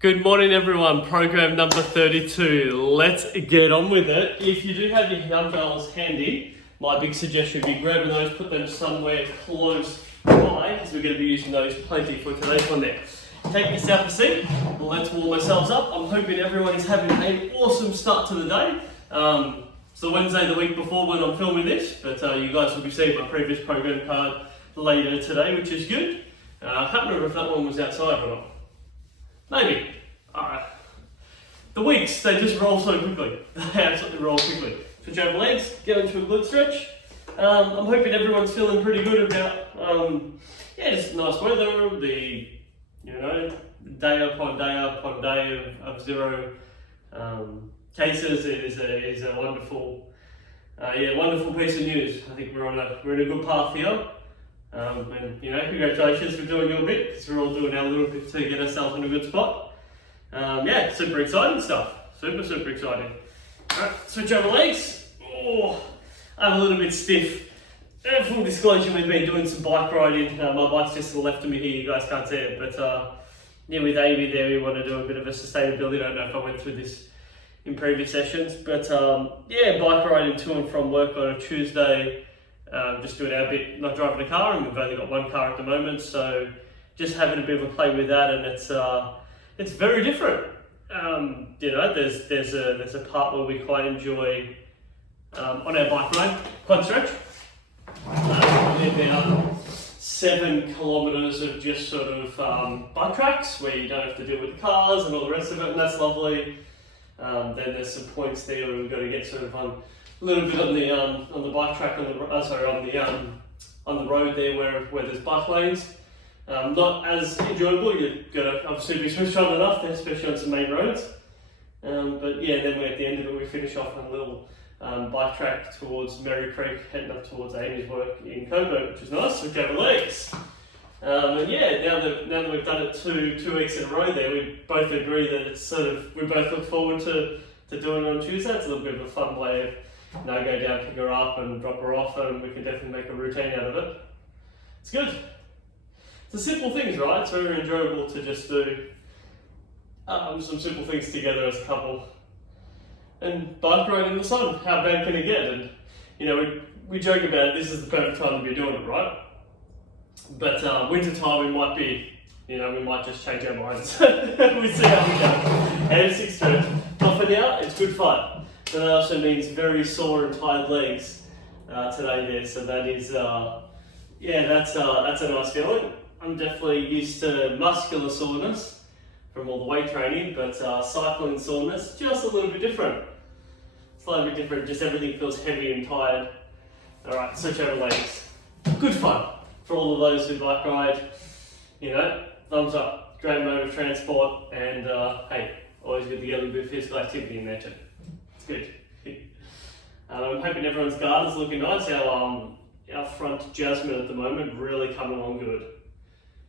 Good morning everyone, program number 32. Let's get on with it. If you do have your dumbbells handy, my big suggestion would be grabbing those, put them somewhere close by, because we're going to be using those plenty for today's one there. Take yourself a seat, let's warm ourselves up. I'm hoping everyone is having an awesome start to the day. It's the Wednesday the week before when I'm filming this, but you guys will be seeing my previous program card later today, which is good. I can't remember if that one was outside or not. Maybe. The weeks, they just roll so quickly. They absolutely roll quickly. Switch over legs, get into a glute stretch. I'm hoping everyone's feeling pretty good about, just nice weather, the, day upon day of zero cases is a wonderful, wonderful piece of news. I think we're in a good path here. And congratulations for doing your bit, because we're all doing our little bit to get ourselves in a good spot. Super exciting stuff. Super exciting. Alright, switch over legs. Oh, I'm a little bit stiff. Full disclosure, we've been doing some bike riding. My bike's just to the left of me here, you guys can't see it, but with Amy there, we want to do a bit of a sustainability. I don't know if I went through this in previous sessions, but bike riding to and from work on a Tuesday. Just doing our bit, not driving a car, and we've only got one car at the moment, so just having a bit of a play with that, and it's very different. There's a part where we quite enjoy on our bike ride, quad stretch. About 7 kilometres of just sort of bike tracks where you don't have to deal with cars and all the rest of it, and that's lovely. Then there's some points there where we've got to get sort of on a little bit on the bike track on the road there where there's bike lanes. Not as enjoyable. You've got to obviously be switched on enough, especially on some main roads. Then we're at the end of it, we finish off on a little bike track towards Merry Creek, heading up towards Amy's work in Coburg, which is nice. Switch over legs. Now that we've done it two weeks in a row there, we both agree that it's we both look forward to doing it on Tuesday. It's a little bit of a fun way of go down, pick her up and drop her off, and we can definitely make a routine out of it. It's good. It's the simple things, right? It's very enjoyable to just do some simple things together as a couple. And bike ride in the sun, how bad can it get? And we joke about it, this is the perfect time to be doing it, right? But winter time we might just change our minds. We see how we go. And it's extreme. But for now, it's good fun. But that also means very sore and tired legs today there. So that is, that's a nice feeling. I'm definitely used to muscular soreness from all the weight training, but cycling soreness, just a little bit different. Slightly different, just everything feels heavy and tired. Alright, switch over legs. Good fun for all of those who bike ride. Thumbs up, great mode of transport, and hey, always good to get a little bit of physical activity in there too. It's good. I'm hoping everyone's garden's looking nice. Our front jasmine at the moment really coming along good.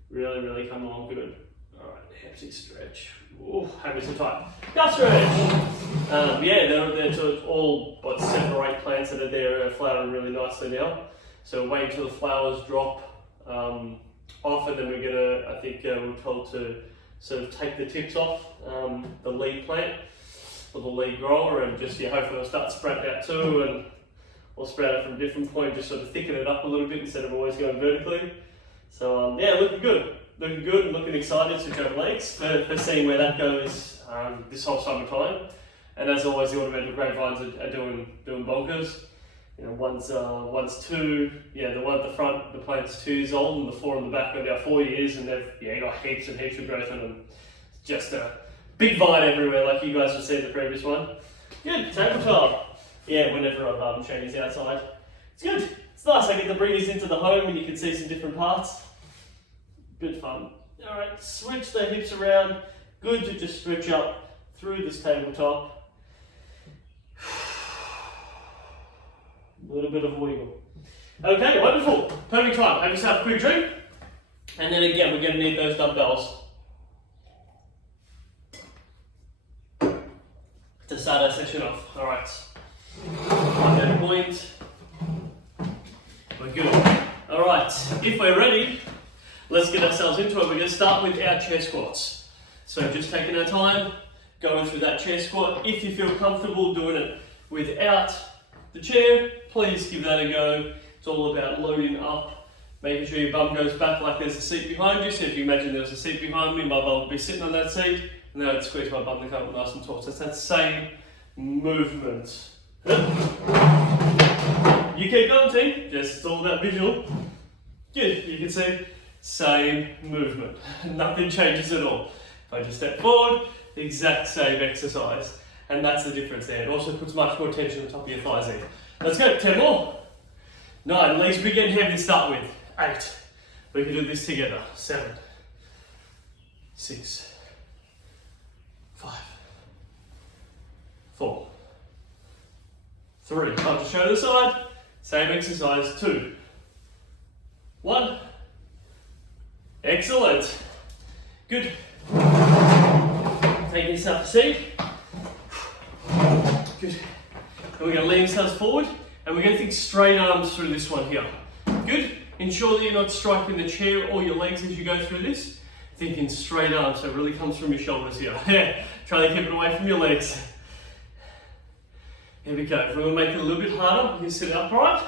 Really coming along good. Alright, hamstring stretch. Ooh, having some tight. Gut stretch! They're sort of all 7 or 8 plants that are there are flowering really nicely now. So wait until the flowers drop off, and then we're told to sort of take the tips off the lead plant or the lead grower, and just hopefully it'll start sprouting out too, and we'll sprout out from a different point, just sort of thicken it up a little bit instead of always going vertically. So looking good and looking excited. Switch over legs for seeing where that goes this whole summertime. And as always, the ornamental grapevines are doing bonkers. One's 2, the one at the front, the plant's 2 years old, and the 4 on the back are now 4 years, and they've got heaps and heaps of growth on them. It's just a big vine everywhere, like you guys have seen the previous one. Good, tabletop. Whenever I've shown you outside. It's good. It's nice, I get to bring these into the home and you can see some different parts. Good fun. Alright, switch the hips around. Good to just stretch up through this tabletop. A little bit of a wiggle. Okay, wonderful. Perfect time. Have yourself a quick drink. And then again, we're going to need those dumbbells to start our session off. Alright. At that point, we're good. Alright, if we're ready, let's get ourselves into it. We're going to start with our chair squats. So just taking our time, going through that chair squat. If you feel comfortable doing it without the chair, please give that a go. It's all about loading up, making sure your bum goes back like there's a seat behind you. So if you imagine there was a seat behind me, my bum would be sitting on that seat, and then I'd squeeze my bum to come up nice and taut. So it's that same movement. You keep going, team. Just it's all about visual. Good. You can see same movement. Nothing changes at all. If I just step forward, the exact same exercise. And that's the difference there. It also puts much more tension on top of your thighs there. Let's go. 10 more. 9. Legs big and heavy to start with. 8. We can do this together. 7. 6. 5. 4. 3. I'll just show to the side. Same exercise. 2. 1. Excellent. Good. Take yourself a seat. Good. And we're going to lean ourselves forward, and we're going to think straight arms through this one here. Good. Ensure that you're not striking the chair or your legs as you go through this. Thinking straight arms, so it really comes from your shoulders here. Try to keep it away from your legs. Here we go. If we're going to make it a little bit harder, we can sit upright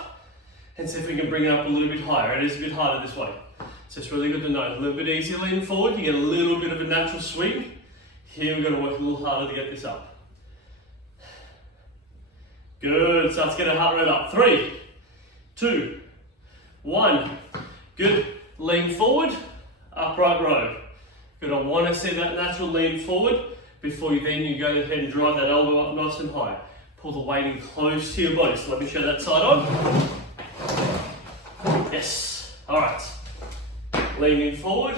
and see if we can bring it up a little bit higher. It is a bit harder this way. So it's really good to know. A little bit easier leaning forward, you get a little bit of a natural swing. Here we're going to work a little harder to get this up. Good. Start to get our heart rate up. 3, 2, 1. Good. Lean forward, upright row. Good. I want to see that natural lean forward before you go ahead and drive that elbow up nice and high. Pull the weight in close to your body. So let me show that side on. Yes. All right. Leaning forward,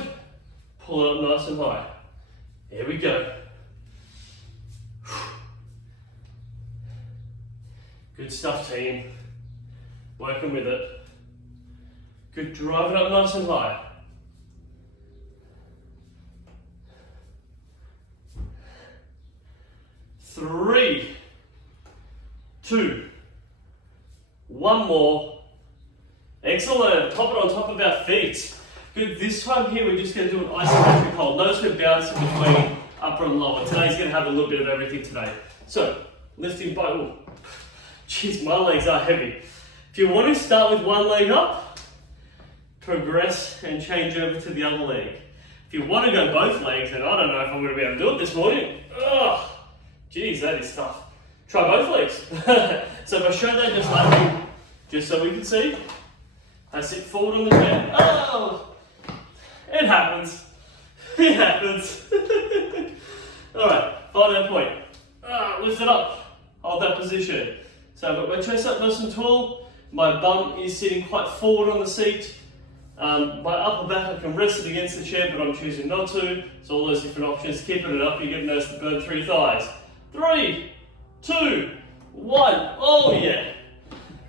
pull it up nice and high. Here we go. Good stuff, team. Working with it. Good, drive it up nice and high. Three, 2, 1 more. Excellent. Pop it on top of our feet. Good. This time here, we're just going to do an isometric hold. Notice we're bouncing between upper and lower. Today's going to have a little bit of everything today. So, lifting by, oh, jeez, my legs are heavy. If you want to start with one leg up, progress and change over to the other leg. If you want to go both legs, and I don't know if I'm going to be able to do it this morning. Oh, geez, that is tough. Try both legs. So if I show that just like, just so we can see, I sit forward on the chair. Oh, it happens. It happens. All right, find that point. Lift it up. Hold that position. So I've got my chest up nice and tall. My bum is sitting quite forward on the seat. My upper back, I can rest it against the chair, but I'm choosing not to. So all those different options, keeping it up, you're getting those to burn through your thighs. 3, 2, 1. Oh yeah.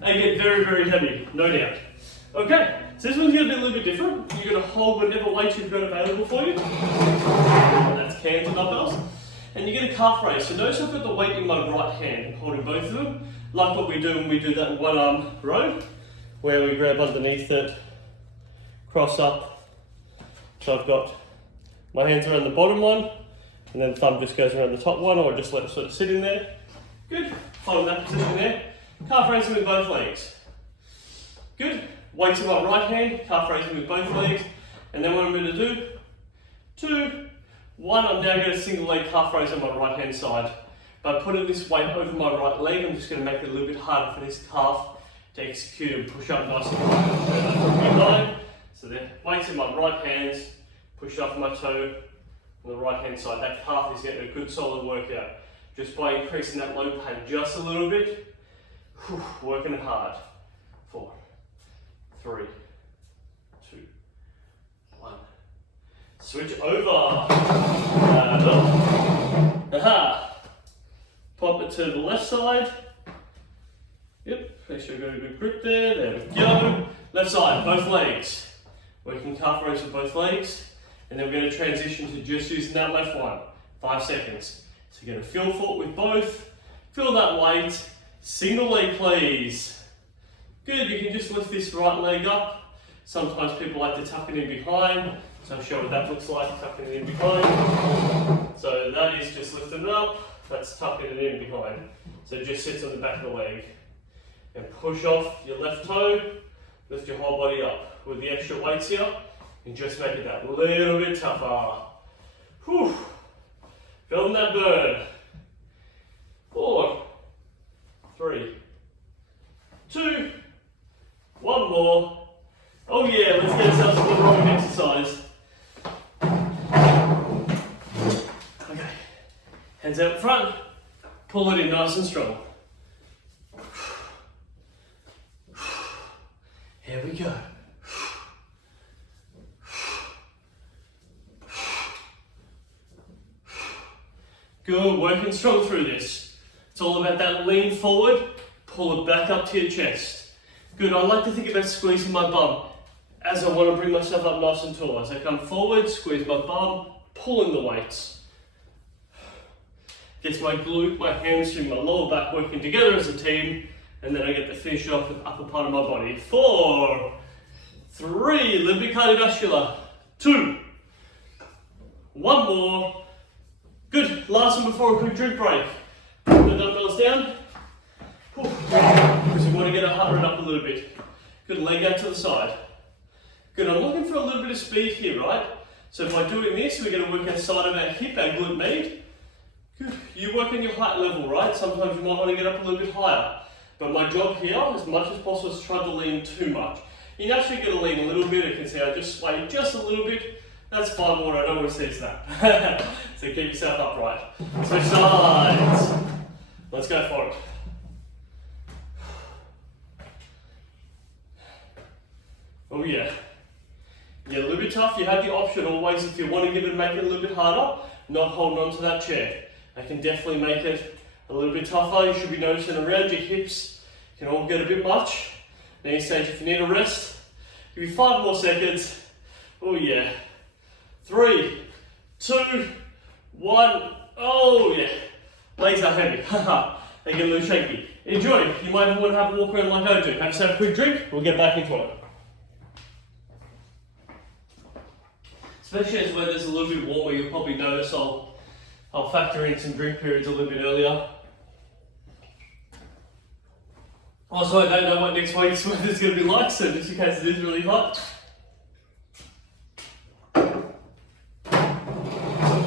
They get very, very heavy, no doubt. Okay, so this one's going to be a little bit different. You're going to hold whatever weight you've got available for you. And that's cans and dumbbells. And you get a calf raise. So notice I've got the weight in my right hand, holding both of them, like what we do when we do that one arm row, where we grab underneath it, cross up. So I've got my hands around the bottom one, and then the thumb just goes around the top one, or just let it sort of sit in there. Good, hold that position there. Calf raising with both legs. Good, weights in my right hand, calf raising with both legs. And then what I'm going to do, 2, 1, I'm now going to single leg calf raise on my right hand side. By putting this weight over my right leg, I'm just going to make it a little bit harder for this calf to execute and push up nice and high. So the weights in my right hands, push up my toe on the right hand side. That calf is getting a good solid workout. Just by increasing that low pain just a little bit, working it hard. 4, 3, 2, 1. Switch over. Pop it to the left side. Yep, make sure you've got a good grip there. There we go. Left side, both legs. Working calf raise with both legs. And then we're going to transition to just using that left one. 5 seconds. So you're going to feel foot with both. Feel that weight. Single leg, please. Good, you can just lift this right leg up. Sometimes people like to tuck it in behind. So I'll show what that looks like, tucking it in behind. that is just lifting it up, that's tucking it in behind. So it just sits on the back of the leg. And push off your left toe, lift your whole body up. With the extra weights here, and just make it that little bit tougher. Whew. Feeling that burn. 4, 3, 2, 1 more. Oh yeah, let's get ourselves a little aerobic exercise. Okay, hands out front, pull it in nice and strong. Here we go. Good, working strong through this. It's all about that lean forward, pull it back up to your chest. Good, I like to think about squeezing my bum as I want to bring myself up nice and tall. As I come forward, squeeze my bum, pulling the weights. Gets my glute, my hamstring, my lower back working together as a team, and then I get to finish it off with the upper part of my body. 4, 3, a little bit cardiovascular. 2, 1 more. Good, last one before a quick drink break. Put the dumbbells down. Because we want to get our heart rate up a little bit. Good, leg out to the side. Good, I'm looking for a little bit of speed here, right? So by doing this, we're going to work outside of our hip, our glute med. Good, you work on your height level, right? Sometimes you might want to get up a little bit higher. But my job here, as much as possible, is try to lean too much. You're naturally going to lean a little bit. You can see I just sway just a little bit. That's fine, water, I don't want to see that. So keep yourself upright. Switch sides. Let's go for it. Oh yeah. Yeah, a little bit tough. You have the option always, if you want to give it, make it a little bit harder, not holding on to that chair. I can definitely make it a little bit tougher. You should be noticing around your hips can all get a bit much. Knee stage, if you need a rest, give you 5 more seconds. Oh yeah. 3, 2, 1. Oh yeah. Legs are heavy. They get a little shaky. Enjoy. You might even want to have a walk around like I do. Have yourself a quick drink. We'll get back into it. Especially as weather's a little bit warmer, you'll probably notice I'll factor in some drink periods a little bit earlier. Also, I don't know what next week's weather's going to be like, so just in case it is really hot. Some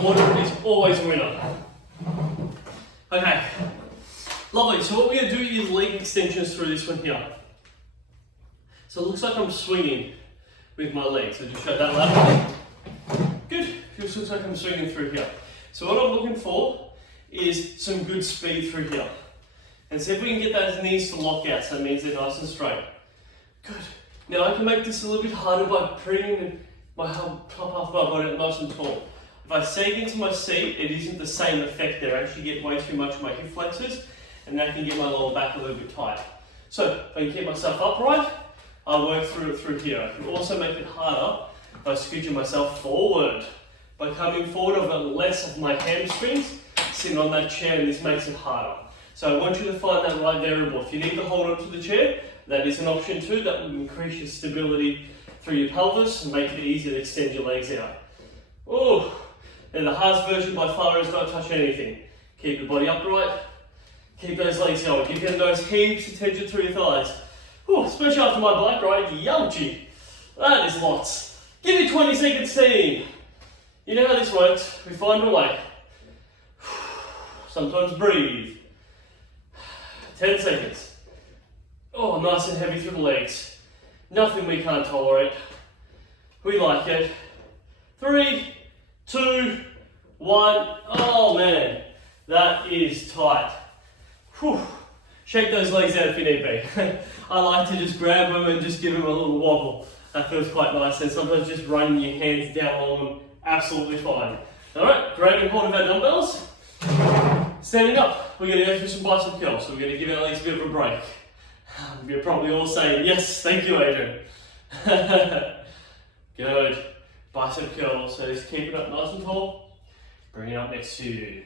water is always a winner. Okay, lovely. So what we're going to do is leg extensions through this one here. So it looks like I'm swinging with my legs. So just show that lateral. Good. Just looks like I'm swinging through here. So what I'm looking for is some good speed through here. And see if we can get those knees to lock out, so that means they're nice and straight. Good. Now I can make this a little bit harder by bringing my whole top half of my body nice and tall. If I sag into my seat, it isn't the same effect there. I actually get way too much of my hip flexors, and that can get my lower back a little bit tight. So if I can keep myself upright, I'll work through it through here. I can also make it harder by scooching myself forward. By coming forward, I've got less of my hamstrings sitting on that chair, and this makes it harder. So I want you to find that right variable. If you need to hold onto the chair, that is an option too. That will increase your stability through your pelvis and make it easier to extend your legs out. Oh, and the hardest version by far is not touch anything. Keep your body upright. Keep those legs going. Give them those heaps of tension through your thighs. Oh, especially after my bike ride, yumchi. That is lots. Give me 20 seconds, team. You know how this works. We find a way. Sometimes breathe. 10 seconds. Oh, nice and heavy through the legs. Nothing we can't tolerate. We like it. 3, 2, 1. Oh man, that is tight. Whew. Shake those legs out if you need be. I like to just grab them and just give them a little wobble. That feels quite nice, and sometimes just running your hands down on them, absolutely fine. Alright, grabbing hold of our dumbbells. Standing up, we're going to go through some bicep curls, so we're going to give our legs a bit of a break. You're probably all saying, yes, thank you, Adrian. Good. Bicep curls, so just keep it up nice and tall. Bring it up next to you.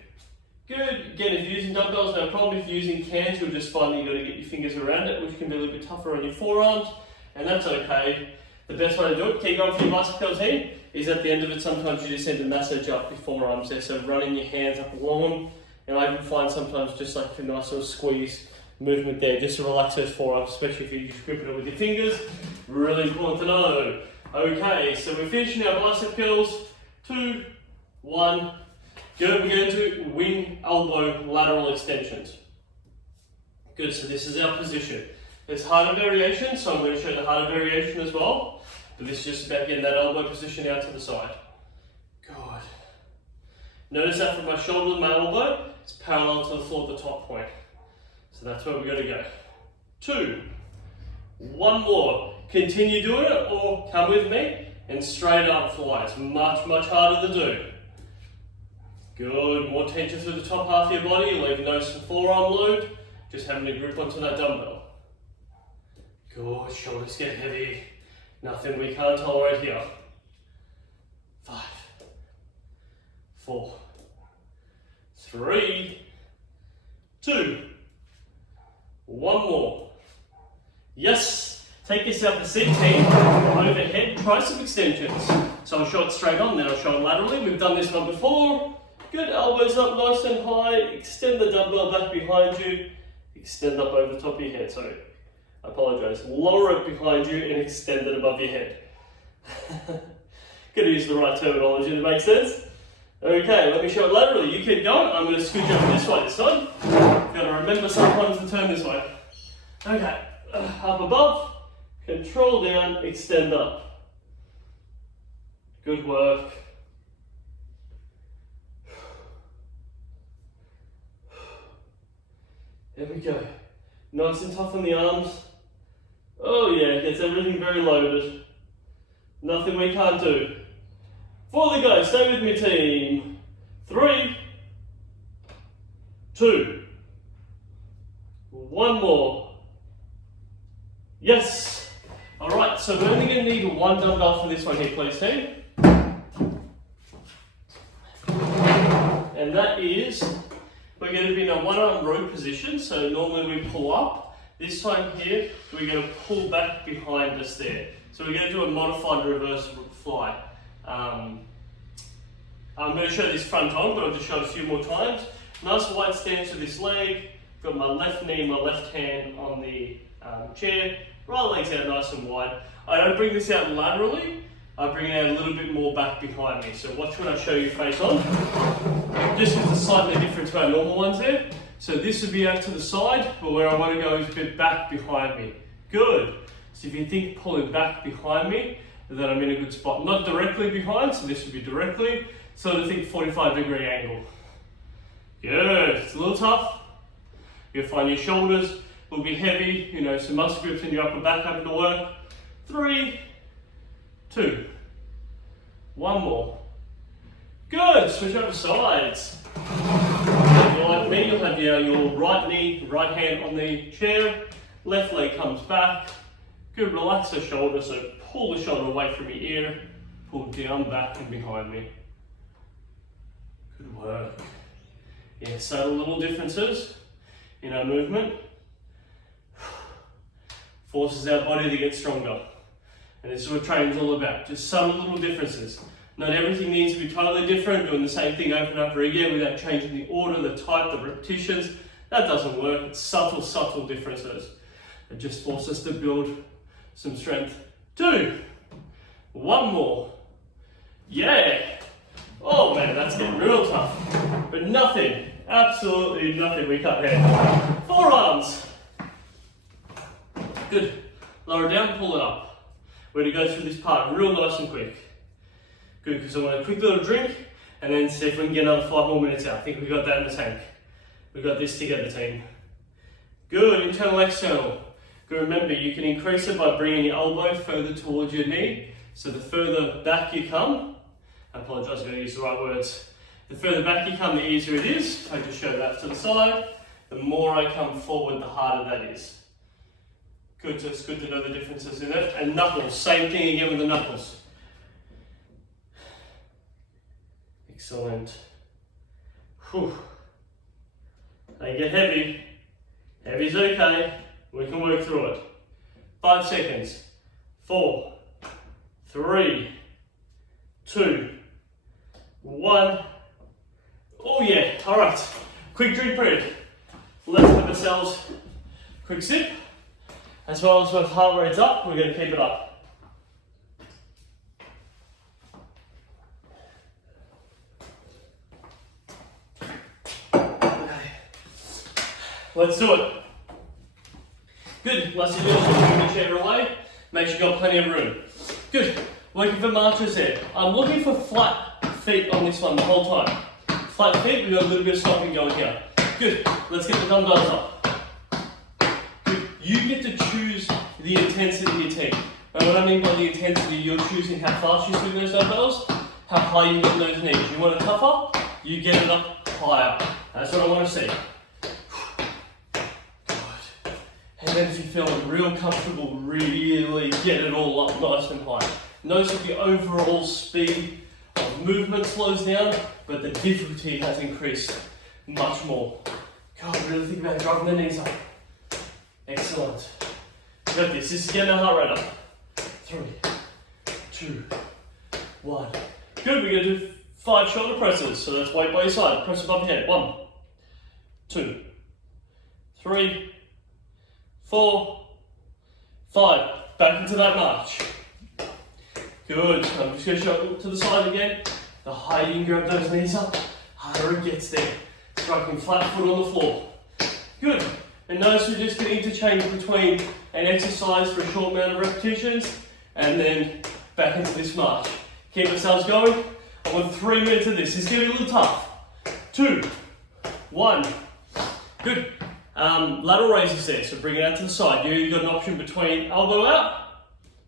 Good. Again, if you're using dumbbells, no problem. If you're using cans, you'll just find that you've got to get your fingers around it, which can be a little bit tougher on your forearms, and that's okay. The best way to do it, keep going for your bicep curls here. is at the end of it, sometimes you just need to massage up your forearms there. So running your hands up along them, and I even find sometimes just like a nice little squeeze movement there, just to relax those forearms, especially if you're just gripping it with your fingers. Really important to know. Okay, so we're finishing our bicep curls. 2, 1. Good, we're going to wing elbow lateral extensions. Good, so this is our position. There's harder variation, so I'm going to show the harder variation as well. But this is just about getting that elbow position out to the side. Good. Notice that from my shoulder to my elbow, it's parallel to the floor at the top point. So that's where we're going to go. 2. 1 more. Continue doing it, or come with me and straight up fly. It's much, much harder to do. Good. More tension through the top half of your body. You leave no forearm loop. Just having a grip onto that dumbbell. Good. Shoulders get heavy. Nothing we can't tolerate here. 5, 4, 3, 2, 1 more. Yes. Take yourself a seat, team. Overhead, try some extensions. So I'll show it straight on, then I'll show it laterally. We've done this one before. Good, elbows up nice and high. Extend the dumbbell back behind you. Extend up over the top of your head, sorry. I apologise. Lower it behind you and extend it above your head. Gotta use the right terminology to make sense. Okay, let me show it laterally. You keep going. I'm going to scooch over this way this time. Gotta remember sometimes to turn this way. Okay, up above. Control down, extend up. Good work. There we go. Nice and tough on the arms. Oh yeah, gets everything very loaded. Nothing we can't do. Fully go, stay with me team. 3, 2, 1 more. Yes. Alright, so we're only going to need 1 dumbbell for this one here, please team. And that is, we're going to be in a 1 arm row position, so normally we pull up. This time here, we're going to pull back behind us there. So we're going to do a modified reverse fly. I'm going to show this front on, but I'll just show it a few more times. Nice wide stance with this leg. Got my left knee, my left hand on the chair. Right legs out nice and wide. I don't bring this out laterally. I bring it out a little bit more back behind me. So watch when I show you face on. Just because it's slightly different to our normal ones there. So this would be out to the side, but where I want to go is a bit back behind me. Good. So if you think pulling back behind me, then I'm in a good spot. Not directly behind, so this would be directly. So I think 45-degree angle. Good. It's a little tough. You'll find your shoulders will be heavy, you know, some muscle grips in your upper back having to work. 3, 2, 1 more. Good, switch over sides. If you're like me, you'll have your right knee, right hand on the chair, left leg comes back. Good, relax the shoulder, so pull the shoulder away from your ear, pull down, back and behind me. Good work. Yeah, subtle little differences in our movement. Forces our body to get stronger. And this is what training's all about, just subtle little differences. Not everything needs to be totally different, doing the same thing over and over again without changing the order, the type, the repetitions. That doesn't work. It's subtle differences that just force us to build some strength. 2, 1 more. Yeah. Oh man, that's getting real tough. But nothing, absolutely nothing we can't handle. Forearms. Good. Lower down, pull it up. We're going to go through this part real nice and quick. Good, because I want a quick little drink and then see if we can get another 5 more minutes out. I think we got that in the tank. We got this together, team. Good, internal, external. Good, remember, you can increase it by bringing your elbow further towards your knee. So the further back you come, I apologise, I'm going to use the right words. The further back you come, the easier it is. I just show that to the side. The more I come forward, the harder that is. Good, so it's good to know the differences in it. And knuckles, same thing again with the knuckles. Excellent. Whew. They get heavy. Heavy's okay. We can work through it. 5 seconds. 4, 3, 2, 1. Oh yeah, all right. Quick drink period. Let's give ourselves a quick sip. As well as with heart rate's up, we're going to keep it up. Okay. Let's do it. Good. Let's do it. Move the chair away. Make sure you've got plenty of room. Good. Working for marches there. I'm looking for flat feet on this one the whole time. Flat feet, we've got a little bit of stopping going here. Good. Let's get the dumbbells up. Good. You get to choose the intensity of your team. And what I mean by the intensity, you're choosing how fast you swing those dumbbells, how high you get those knees. You want it tougher, you get it up higher. That's what I want to see. Good. And then if you're feeling real comfortable, really get it all up nice and high. Notice that the overall speed of movement slows down, but the difficulty has increased much more. God, really think about driving the knees up. Excellent. You got this. This is getting the heart rate up. 3, 2, 1. Good. We're going to do 5 shoulder presses. So that's weight by your side. Press above your head. 1, 2, 3, 4, 5. Back into that march. Good. I'm just going to show to the side again. The higher you can grab those knees up, harder it gets there. Striking flat foot on the floor. Good. And notice we're just going to interchange between an exercise for a short amount of repetitions and then back into this march. Keep ourselves going. I want 3 minutes of this. It's going to be a little tough. 2, 1. Good. Lateral raises there, so bring it out to the side. You've got an option between elbow out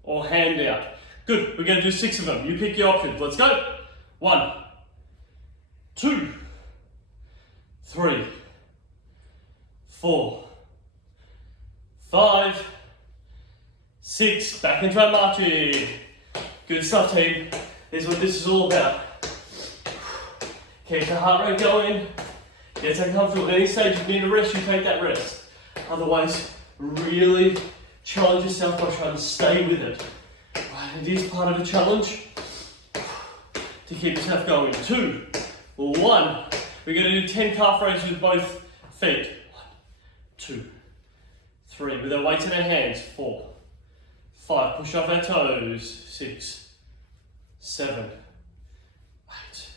or hand out. Good. We're going to do 6 of them. You pick your options. Let's go. 1, 2, 3, 4, 5, 6. Back into our marching. Good stuff, team. This is what this is all about. Keep the heart rate going. Get so comfortable. At any stage you need a rest, you take that rest. Otherwise, really challenge yourself by trying to stay with it. Right, it is part of the challenge to keep yourself going. 2, 1. We're going to do 10 calf raises with both feet. 1, 2, 3. With our weights in our hands. 4, 5. Push off our toes. 6, 7, 8,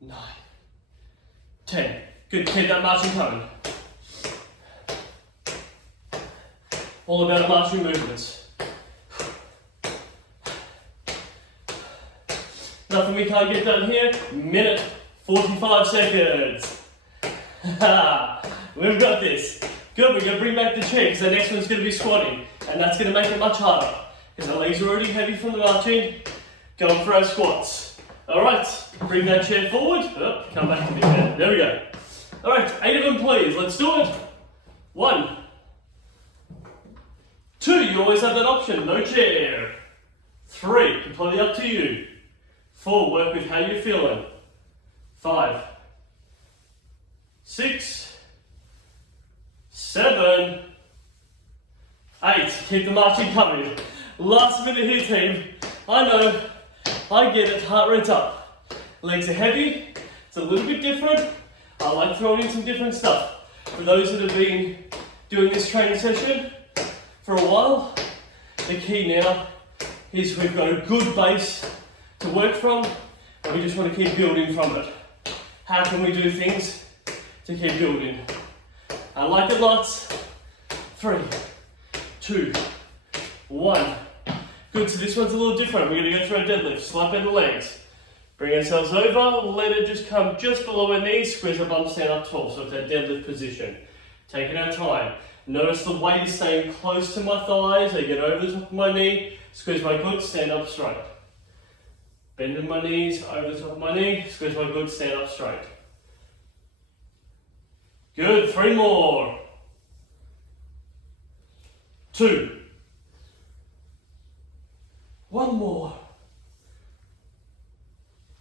9, 10. Good. Keep that marching coming. All about the marching movements. Nothing we can't get done here. Minute 45 seconds. We've got this. Good, we're going to bring back the chair because the next one's going to be squatting. And that's going to make it much harder. Because our legs are already heavy from the marching. Going for our squats. Alright, bring that chair forward. Oh, come back to me again. There we go. Alright, 8 of them please. Let's do it. 1, 2, you always have that option. No chair. 3, completely up to you. 4, work with how you're feeling. 5, 6, 7, 8. Keep the marching coming. Last minute here, team. I know, I get it, heart rate's up. Legs are heavy, it's a little bit different. I like throwing in some different stuff. For those that have been doing this training session for a while, the key now is we've got a good base to work from, and we just want to keep building from it. How can we do things to keep building? I like it lots. 3, 2, 1. Good, so this one's a little different. We're going to go through a deadlift, slap out the legs. Bring ourselves over, let it just come just below our knees, squeeze our bum, stand up tall. So it's that deadlift position. Taking our time. Notice the weight is staying close to my thighs. I get over the top of my knee, squeeze my glutes, stand up straight. Bending my knees, over the top of my knee, squeeze my glutes, stand up straight. Good, 3 more. 2. 1 more.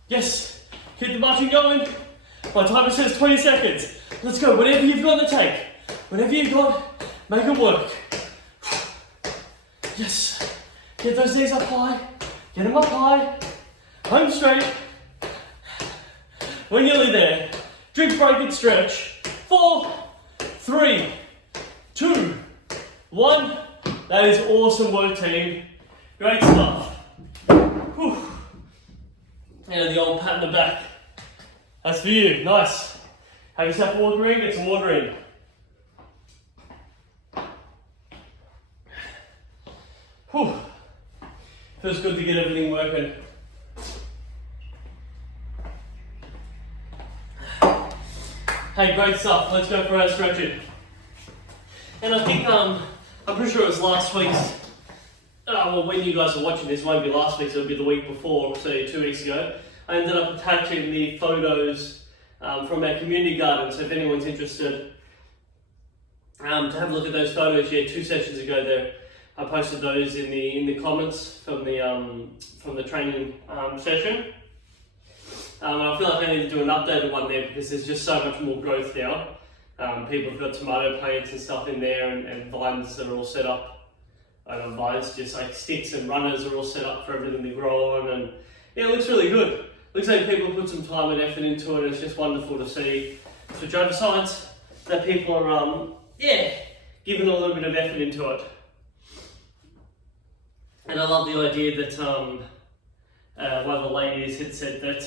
Yes, keep the marching going. My timer says 20 seconds. Let's go, whatever you've got in the tank. Whatever you've got, make it work. Yes, get those knees up high. Get them up high. Home straight. We're nearly there. Drink, break, and stretch. 4, 3, 2, 1. That is awesome work, team. Great stuff. Whew. And the old pat in the back. That's for you. Nice. Have yourself a water in, get some water in. Whew. Feels good to get everything working. Hey, great stuff. Let's go for our stretching. And I think, I'm pretty sure it was last week's, well, when you guys are watching this, it won't be last week, so it'll be the week before, say 2 weeks ago. I ended up attaching the photos from our community garden, so if anyone's interested to have a look at those photos, 2 sessions ago there, I posted those in the comments from the training session. And I feel like I need to do an updated one there because there's just so much more growth now. People have got tomato plants and stuff in there and vines that are all set up. Vines, just like sticks and runners are all set up for everything to grow on, and yeah, it looks really good. Looks like people put some time and effort into it. It's just wonderful to see. Switch over signs that people are giving a little bit of effort into it. And I love the idea that one of the ladies had said that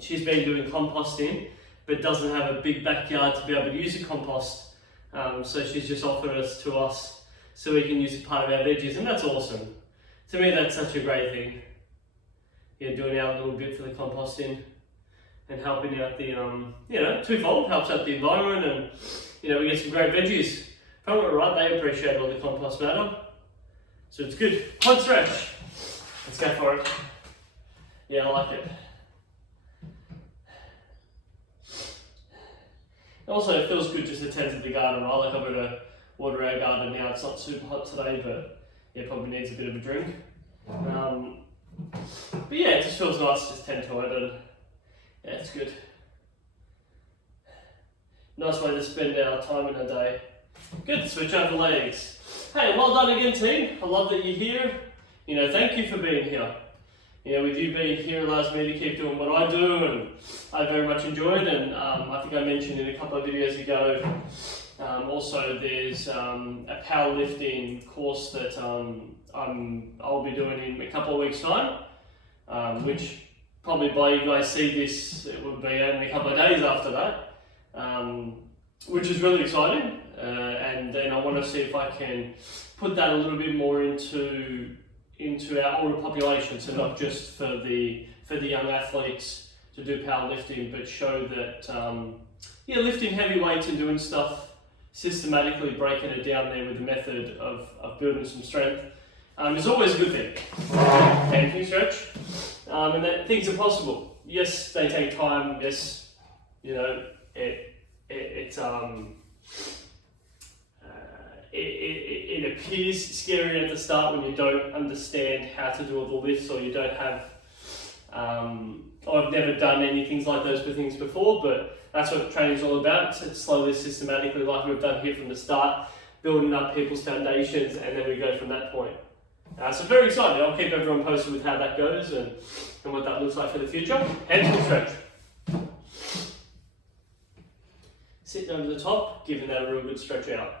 she's been doing composting but doesn't have a big backyard to be able to use a compost. So she's just offered us to us so we can use it part of our veggies, and that's awesome. To me, that's such a great thing. Doing our little bit for the composting and helping out the, twofold, helps out the environment, and, we get some great veggies from it, right? They appreciate all the compost matter. So it's good. Quad stretch. Let's go for it. Yeah, I like it. Also, it feels good just to tend to the garden, right? Like I've got to water our garden now. It's not super hot today, but it probably needs a bit of a drink. But yeah, it just feels nice to just tend to it, and yeah, it's good. Nice way to spend our time in a day. Good, switch over legs. Hey, well done again, team. I love that you're here. Thank you for being here. With you being here, it allows me to keep doing what I do, and I very much enjoy it. And I think I mentioned in a couple of videos ago, also there's a powerlifting course that I'll be doing in a couple of weeks' time, which probably by you guys see this, it will be only a couple of days after that, which is really exciting. And then I want to see if I can put that a little bit more into our older population, so not just for the young athletes to do powerlifting, but show that lifting heavy weights and doing stuff systematically, breaking it down there with the method of building some strength is always a good thing. Hamstring stretch, and that things are possible. Yes, they take time. Yes, it appears scary at the start when you don't understand how to do all the lifts, or you don't have, or I've never done anything like those things before, but that's what training is all about. It's slowly, systematically, like we've done here from the start, building up people's foundations, and then we go from that point. So very excited. I'll keep everyone posted with how that goes and what that looks like for the future. Hamstring stretch. Sitting over the top, giving that a real good stretch out.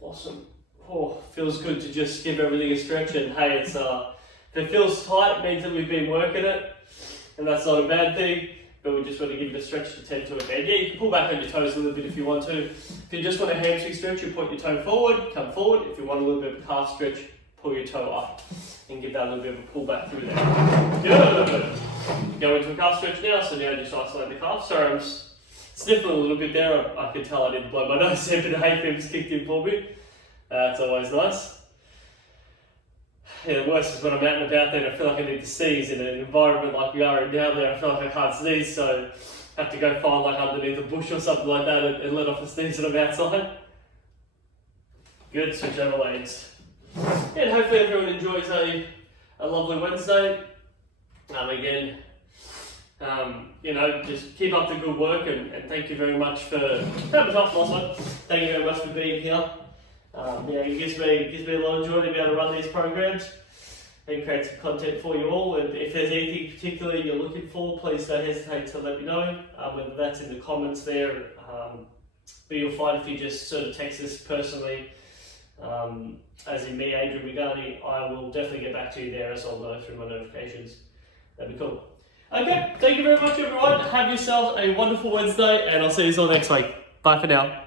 Awesome. Oh, feels good to just give everything a stretch, and hey, if it feels tight, it means that we've been working it, and that's not a bad thing, but we just want to give it a stretch to tend to it. And yeah, you can pull back on your toes a little bit if you want to. If you just want a hamstring stretch, you point your toe forward, come forward. If you want a little bit of a calf stretch, pull your toe up and give that a little bit of a pull back through there. Good. Go into a calf stretch now, so now just isolate the calf. Sorry, I'm sniffling a little bit there. I could tell I didn't blow my nose there, but the hay fever's kicked in for me. It's always nice. Yeah, the worst is when I'm out and about there and I feel like I need to sneeze in an environment like we are in now there. I feel like I can't sneeze, so I have to go find like underneath a bush or something like that and let off a sneeze when I'm outside. Good, switch over legs. Yeah, and hopefully everyone enjoys a lovely Wednesday. Again, just keep up the good work, and thank you very much for, that was off last one. Thank you very much for being here. Yeah, it gives me a lot of joy to be able to run these programs and create some content for you all. And if there's anything particular you're looking for, please don't hesitate to let me know, whether that's in the comments there, but you'll find if you just sort of text us personally, as in me, Adrian regarding, I will definitely get back to you there, as I'll know through my notifications. That'd be cool. Okay, thank you very much everyone. Have yourselves a wonderful Wednesday, and I'll see you all next week. Bye for now.